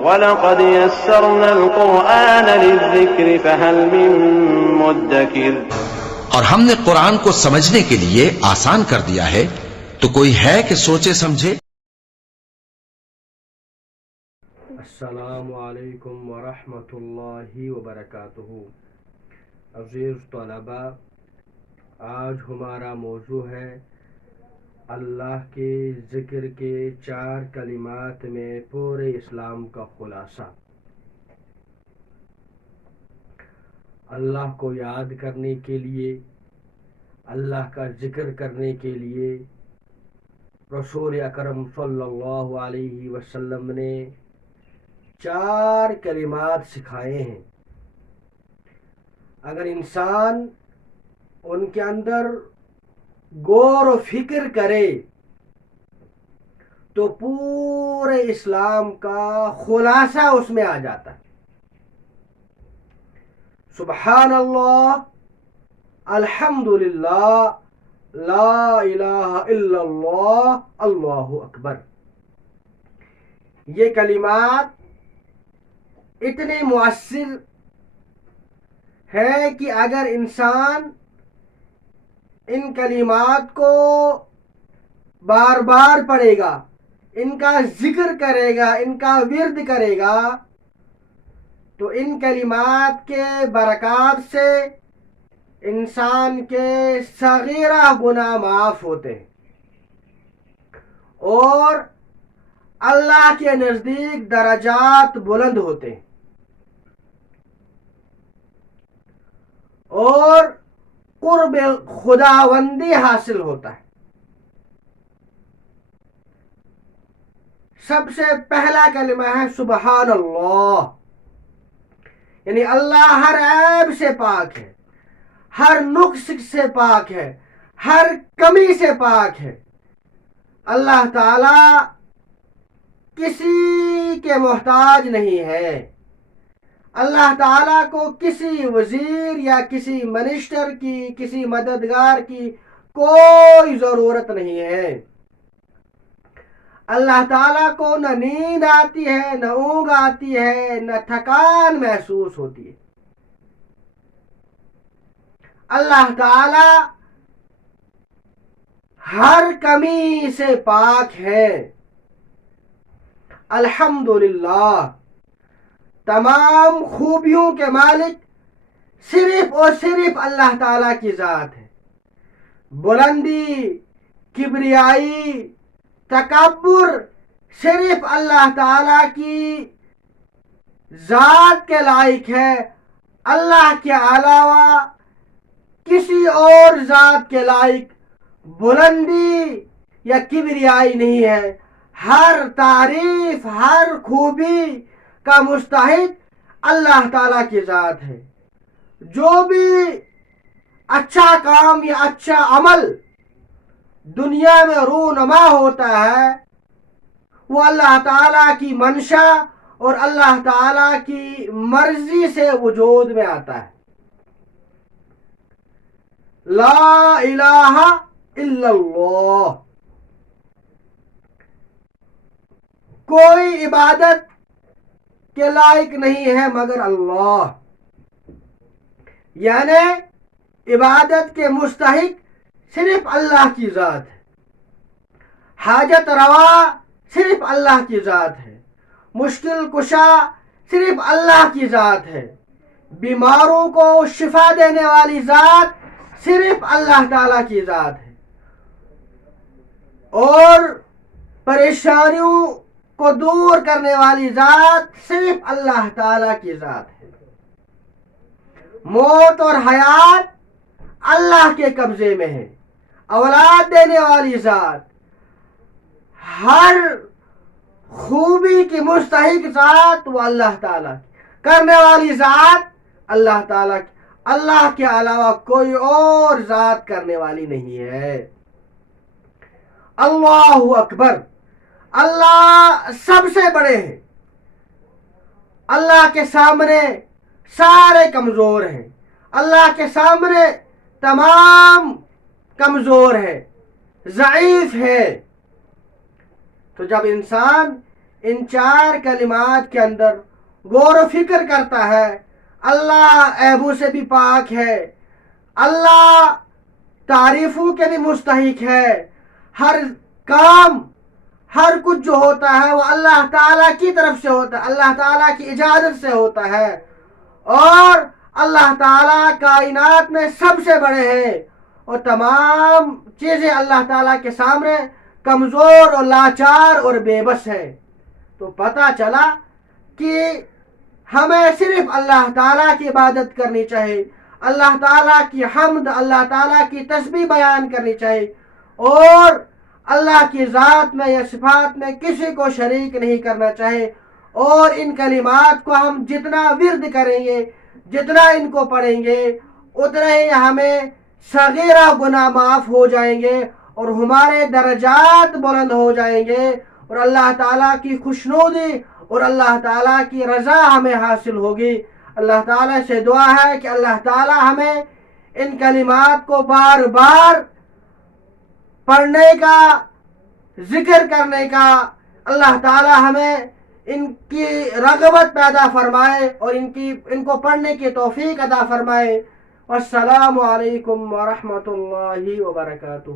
وَلَقَدْ يَسَّرْنَا الْقُرْآنَ لِلذِّكْرِ فَهَلْ مِن مُّدَّكِرٍ۔ اور ہم نے قرآن کو سمجھنے کے لیے آسان کر دیا ہے، تو کوئی ہے کہ سوچے سمجھے؟ السلام علیکم ورحمۃ اللہ وبرکاتہ۔ عزیز طلباء، آج ہمارا موضوع ہے اللہ کے ذکر کے 4 کلمات میں پورے اسلام کا خلاصہ۔ اللہ کو یاد کرنے کے لیے، اللہ کا ذکر کرنے کے لیے رسول اکرم صلی اللہ علیہ وسلم نے 4 کلمات سکھائے ہیں۔ اگر انسان ان کے اندر غور و فکر کرے تو پورے اسلام کا خلاصہ اس میں آ جاتا ہے۔ سبحان اللہ، الحمدللہ، لا الہ الا اللہ، اللہ اکبر۔ یہ کلمات اتنے مؤثر ہیں کہ اگر انسان ان کلمات کو بار بار پڑھے گا، ان کا ذکر کرے گا، ان کا ورد کرے گا، تو ان کلمات کے برکات سے انسان کے صغیرہ گناہ معاف ہوتے ہیں اور اللہ کے نزدیک درجات بلند ہوتے ہیں اور قرب خداوندی حاصل ہوتا ہے۔ سب سے پہلا کلمہ ہے سبحان اللہ، یعنی اللہ ہر عیب سے پاک ہے، ہر نقص سے پاک ہے، ہر کمی سے پاک ہے۔ اللہ تعالی کسی کے محتاج نہیں ہے۔ اللہ تعالیٰ کو کسی وزیر یا کسی منسٹر کی، کسی مددگار کی کوئی ضرورت نہیں ہے۔ اللہ تعالیٰ کو نہ نیند آتی ہے، نہ اونگ آتی ہے، نہ تھکان محسوس ہوتی ہے۔ اللہ تعالیٰ ہر کمی سے پاک ہے۔ الحمدللہ، تمام خوبیوں کے مالک صرف اور صرف اللہ تعالیٰ کی ذات ہے۔ بلندی، کبریائی، تکبر صرف اللہ تعالیٰ کی ذات کے لائق ہے۔ اللہ کے علاوہ کسی اور ذات کے لائق بلندی یا کبریائی نہیں ہے۔ ہر تعریف، ہر خوبی کا مستحق اللہ تعالیٰ کی ذات ہے۔ جو بھی اچھا کام یا اچھا عمل دنیا میں رونما ہوتا ہے وہ اللہ تعالیٰ کی منشا اور اللہ تعالیٰ کی مرضی سے وجود میں آتا ہے۔ لا الہ الا اللہ، کوئی عبادت کے لائق نہیں ہے مگر اللہ، یعنی عبادت کے مستحق صرف اللہ کی ذات ہے۔ حاجت روا صرف اللہ کی ذات ہے۔ مشکل کشا صرف اللہ کی ذات ہے۔ بیماروں کو شفا دینے والی ذات صرف اللہ تعالیٰ کی ذات ہے اور پریشانیوں کو دور کرنے والی ذات صرف اللہ تعالیٰ کی ذات ہے۔ موت اور حیات اللہ کے قبضے میں ہے۔ اولاد دینے والی ذات، ہر خوبی کی مستحق ذات وہ اللہ تعالیٰ کی، کرنے والی ذات اللہ تعالیٰ کی۔ اللہ کے علاوہ کوئی اور ذات کرنے والی نہیں ہے۔ اللہ اکبر، اللہ سب سے بڑے ہیں۔ اللہ کے سامنے سارے کمزور ہیں، اللہ کے سامنے تمام کمزور ہے، ضعیف ہے۔ تو جب انسان ان 4 کلمات کے اندر غور و فکر کرتا ہے، اللہ عیبوں سے بھی پاک ہے، اللہ تعریفوں کے بھی مستحق ہے، ہر کام ہر کچھ جو ہوتا ہے وہ اللہ تعالیٰ کی طرف سے ہوتا ہے، اللہ تعالیٰ کی اجازت سے ہوتا ہے، اور اللہ تعالیٰ کائنات میں سب سے بڑے ہیں، اور تمام چیزیں اللہ تعالیٰ کے سامنے کمزور اور لاچار اور بے بس ہے۔ تو پتہ چلا کہ ہمیں صرف اللہ تعالیٰ کی عبادت کرنی چاہیے، اللہ تعالیٰ کی حمد، اللہ تعالیٰ کی تسبیح بیان کرنی چاہیے، اور اللہ کی ذات میں یا صفات میں کسی کو شریک نہیں کرنا چاہیے، اور ان کلمات کو ہم جتنا ورد کریں گے، جتنا ان کو پڑھیں گے، اتنا ہی ہمیں صغیرہ گناہ معاف ہو جائیں گے اور ہمارے درجات بلند ہو جائیں گے، اور اللہ تعالیٰ کی خوشنودی اور اللہ تعالیٰ کی رضا ہمیں حاصل ہوگی۔ اللہ تعالیٰ سے دعا ہے کہ اللہ تعالیٰ ہمیں ان کلمات کو بار بار پڑھنے کا، ذکر کرنے کا، اللہ تعالیٰ ہمیں ان کی رغبت پیدا فرمائے اور ان کو پڑھنے کی توفیق عطا فرمائے۔ والسلام علیکم ورحمۃ اللہ وبرکاتہ۔